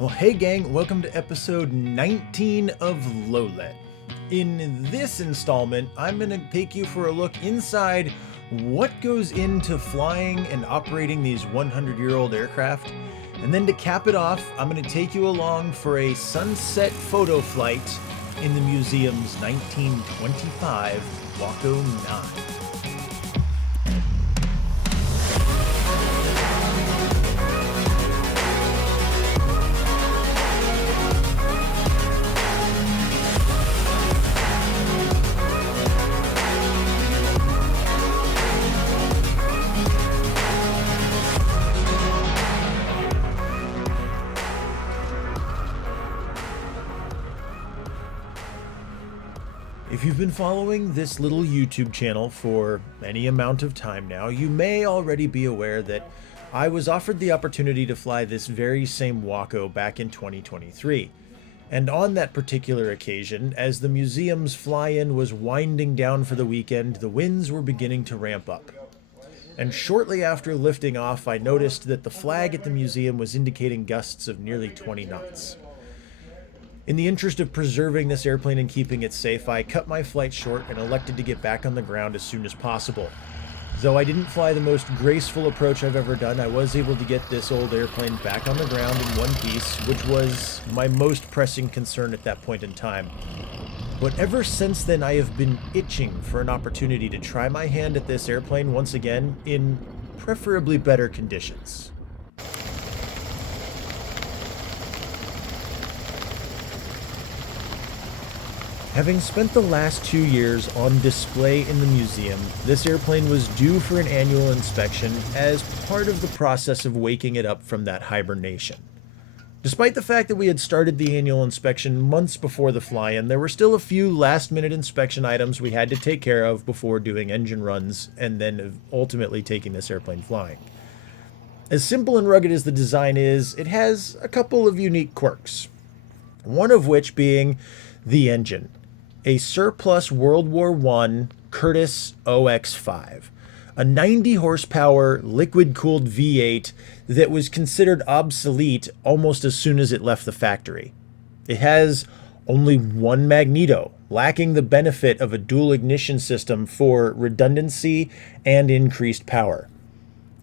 Well, hey gang, welcome to episode 19 of Lowlet. In this installment, I'm going to take you for a look inside what goes into flying and operating these 100-year-old aircraft. And then to cap it off, I'm going to take you along for a sunset photo flight in the museum's 1925 Waco 9. If you've been following this little YouTube channel for any amount of time now, you may already be aware that I was offered the opportunity to fly this very same Waco back in 2023. And on that particular occasion, as the museum's fly-in was winding down for the weekend, the winds were beginning to ramp up. And shortly after lifting off, I noticed that the flag at the museum was indicating gusts of nearly 20 knots. In the interest of preserving this airplane and keeping it safe, I cut my flight short and elected to get back on the ground as soon as possible. Though I didn't fly the most graceful approach I've ever done, I was able to get this old airplane back on the ground in one piece, which was my most pressing concern at that point in time. But ever since then, I have been itching for an opportunity to try my hand at this airplane once again in preferably better conditions. Having spent the last 2 years on display in the museum, this airplane was due for an annual inspection as part of the process of waking it up from that hibernation. Despite the fact that we had started the annual inspection months before the fly-in, there were still a few last-minute inspection items we had to take care of before doing engine runs and then ultimately taking this airplane flying. As simple and rugged as the design is, it has a couple of unique quirks. One of which being the engine. A surplus World War I Curtiss OX-5, a 90 horsepower liquid-cooled V8 that was considered obsolete almost as soon as it left the factory. It has only one magneto, lacking the benefit of a dual ignition system for redundancy and increased power.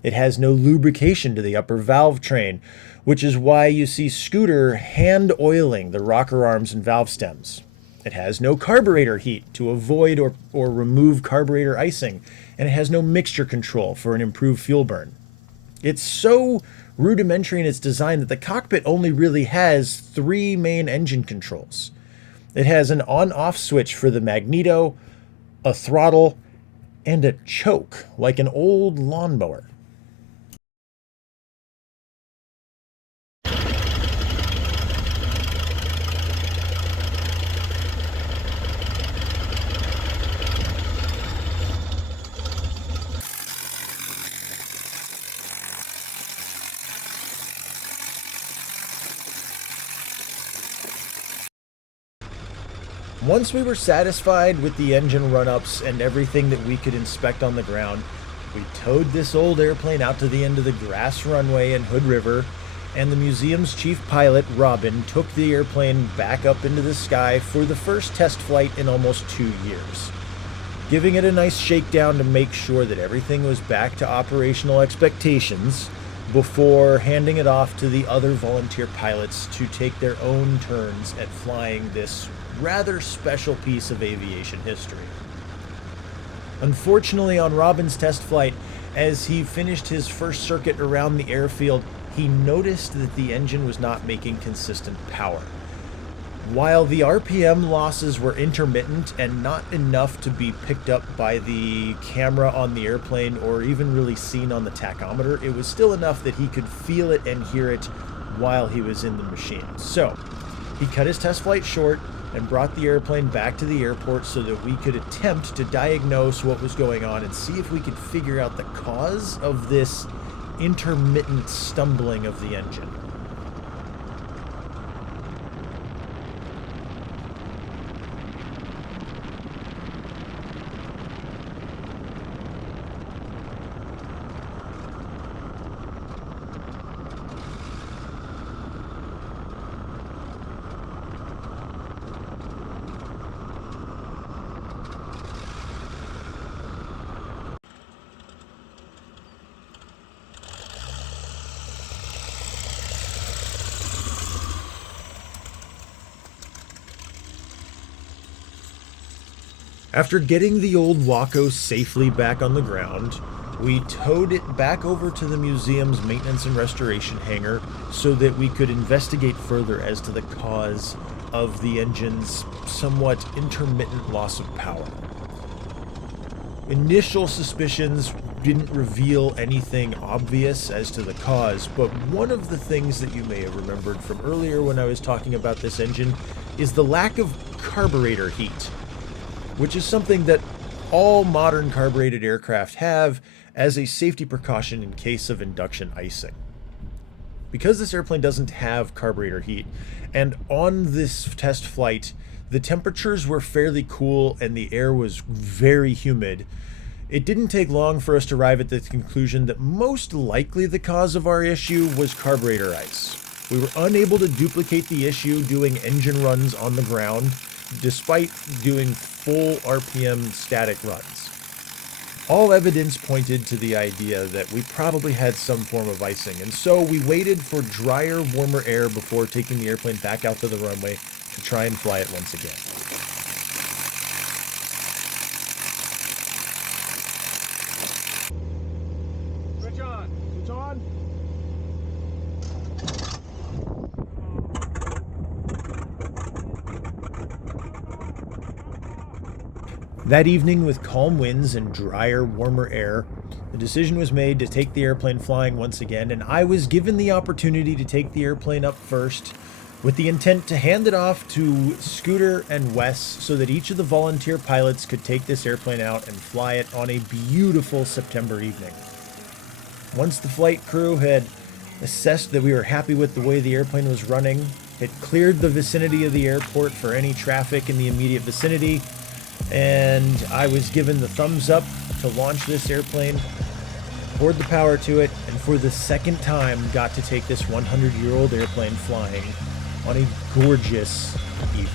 It has no lubrication to the upper valve train, which is why you see Scooter hand oiling the rocker arms and valve stems. It has no carburetor heat to avoid or remove carburetor icing, and it has no mixture control for an improved fuel burn. It's so rudimentary in its design that the cockpit only really has 3 main engine controls. It has an on-off switch for the magneto, a throttle, and a choke, like an old lawnmower. Once we were satisfied with the engine run-ups and everything that we could inspect on the ground, we towed this old airplane out to the end of the grass runway in Hoor River, and the museum's chief pilot, Robin, took the airplane back up into the sky for the first test flight in almost 2 years, giving it a nice shakedown to make sure that everything was back to operational expectations before handing it off to the other volunteer pilots to take their own turns at flying this rather special piece of aviation history. Unfortunately, on Robin's test flight, as he finished his first circuit around the airfield, he noticed that the engine was not making consistent power. While the RPM losses were intermittent and not enough to be picked up by the camera on the airplane or even really seen on the tachometer, it was still enough that he could feel it and hear it while he was in the machine. So, he cut his test flight short and brought the airplane back to the airport so that we could attempt to diagnose what was going on and see if we could figure out the cause of this intermittent stumbling of the engine. After getting the old Waco safely back on the ground, we towed it back over to the museum's maintenance and restoration hangar so that we could investigate further as to the cause of the engine's somewhat intermittent loss of power. Initial suspicions didn't reveal anything obvious as to the cause, but one of the things that you may have remembered from earlier when I was talking about this engine is the lack of carburetor heat, which is something that all modern carbureted aircraft have as a safety precaution in case of induction icing. Because this airplane doesn't have carburetor heat, and on this test flight, the temperatures were fairly cool and the air was very humid, it didn't take long for us to arrive at the conclusion that most likely the cause of our issue was carburetor ice. We were unable to duplicate the issue doing engine runs on the ground, despite doing full RPM static runs. All evidence pointed to the idea that we probably had some form of icing, and so we waited for drier, warmer air before taking the airplane back out to the runway to try and fly it once again. Switch on. Switch on. That evening, with calm winds and drier, warmer air, the decision was made to take the airplane flying once again, and I was given the opportunity to take the airplane up first with the intent to hand it off to Scooter and Wes so that each of the volunteer pilots could take this airplane out and fly it on a beautiful September evening. Once the flight crew had assessed that we were happy with the way the airplane was running, it cleared the vicinity of the airport for any traffic in the immediate vicinity, and I was given the thumbs up to launch this airplane, poured the power to it, and for the second time got to take this 100-year-old airplane flying on a gorgeous evening.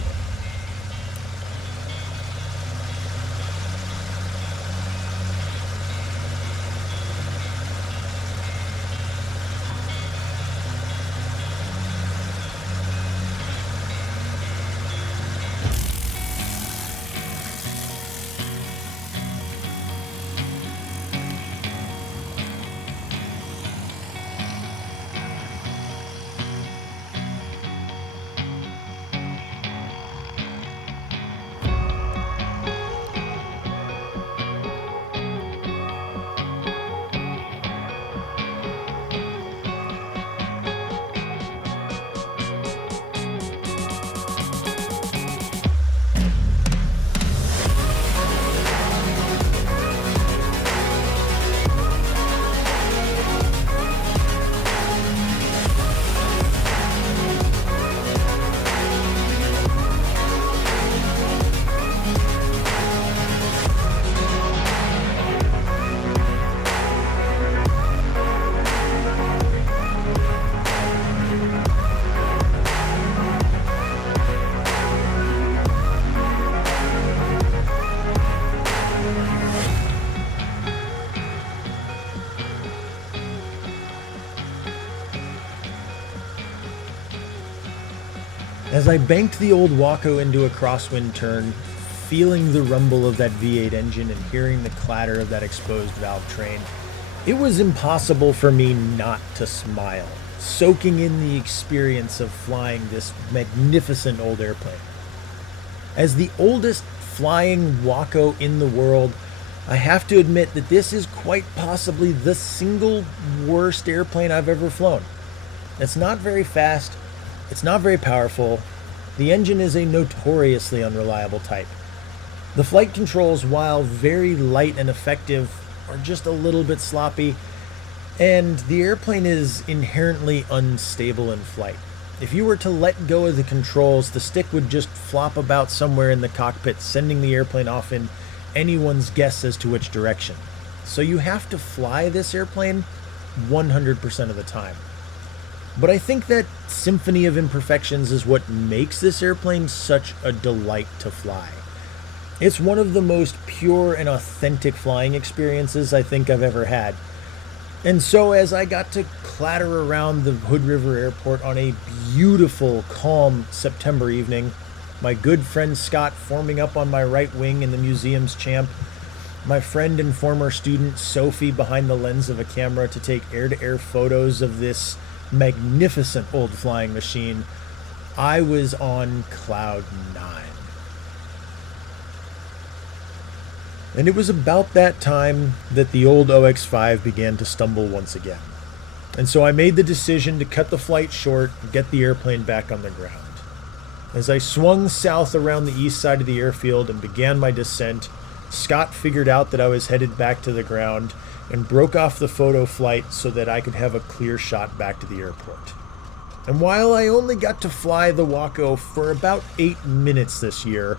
As I banked the old Waco into a crosswind turn, feeling the rumble of that V8 engine and hearing the clatter of that exposed valve train, it was impossible for me not to smile, soaking in the experience of flying this magnificent old airplane. As the oldest flying Waco in the world, I have to admit that this is quite possibly the single worst airplane I've ever flown. It's not very fast. It's not very powerful. The engine is a notoriously unreliable type. The flight controls, while very light and effective, are just a little bit sloppy, and the airplane is inherently unstable in flight. If you were to let go of the controls, the stick would just flop about somewhere in the cockpit, sending the airplane off in anyone's guess as to which direction. So you have to fly this airplane 100% of the time. But I think that symphony of imperfections is what makes this airplane such a delight to fly. It's one of the most pure and authentic flying experiences I think I've ever had. And so as I got to clatter around the Hood River Airport on a beautiful, calm September evening, my good friend Scott forming up on my right wing in the museum's champ, my friend and former student Sophie behind the lens of a camera to take air-to-air photos of this magnificent old flying machine, I was on cloud 9. And it was about that time that the old OX-5 began to stumble once again. And so I made the decision to cut the flight short and get the airplane back on the ground. As I swung south around the east side of the airfield and began my descent, Scott figured out that I was headed back to the ground and broke off the photo flight so that I could have a clear shot back to the airport. And while I only got to fly the Waco for about 8 minutes this year,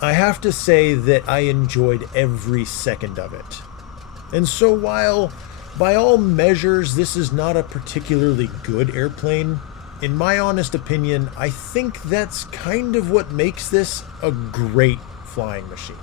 I have to say that I enjoyed every second of it. And so while, by all measures, this is not a particularly good airplane, in my honest opinion, I think that's kind of what makes this a great flying machine.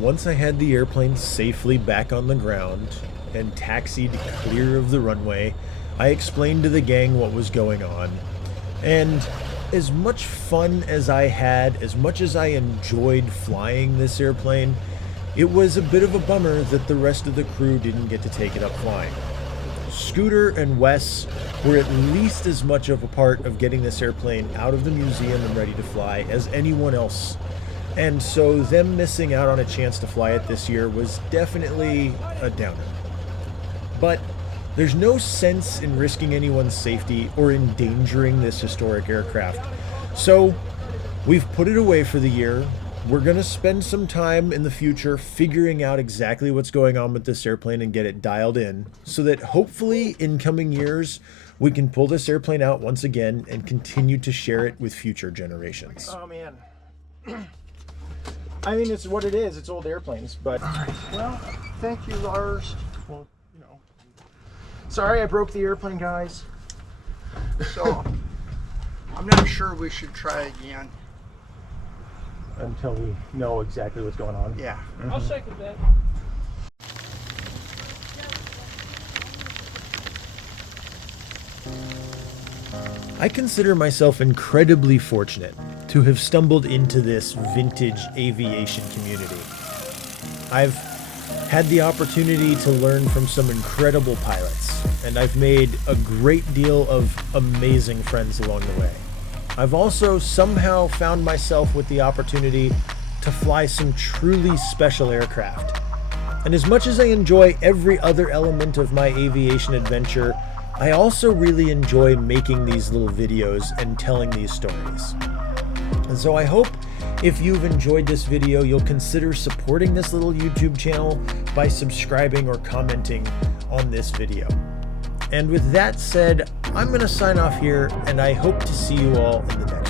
Once I had the airplane safely back on the ground and taxied clear of the runway, I explained to the gang what was going on. And as much fun as I had, as much as I enjoyed flying this airplane, it was a bit of a bummer that the rest of the crew didn't get to take it up flying. Scooter and Wes were at least as much of a part of getting this airplane out of the museum and ready to fly as anyone else. And so them missing out on a chance to fly it this year was definitely a downer. But there's no sense in risking anyone's safety or endangering this historic aircraft. So we've put it away for the year. We're going to spend some time in the future figuring out exactly what's going on with this airplane and get it dialed in so that hopefully in coming years we can pull this airplane out once again and continue to share it with future generations. Oh man. I mean, it's what it is. It's old airplanes, but well, thank you, Lars. Well, you know, sorry I broke the airplane, guys. So I'm not sure we should try again. Until we know exactly what's going on. Yeah. Mm-hmm. I'll second that. I consider myself incredibly fortunate to have stumbled into this vintage aviation community. I've had the opportunity to learn from some incredible pilots, and I've made a great deal of amazing friends along the way. I've also somehow found myself with the opportunity to fly some truly special aircraft. And as much as I enjoy every other element of my aviation adventure, I also really enjoy making these little videos and telling these stories. And so I hope if you've enjoyed this video, you'll consider supporting this little YouTube channel by subscribing or commenting on this video. And with that said, I'm going to sign off here, and I hope to see you all in the next one.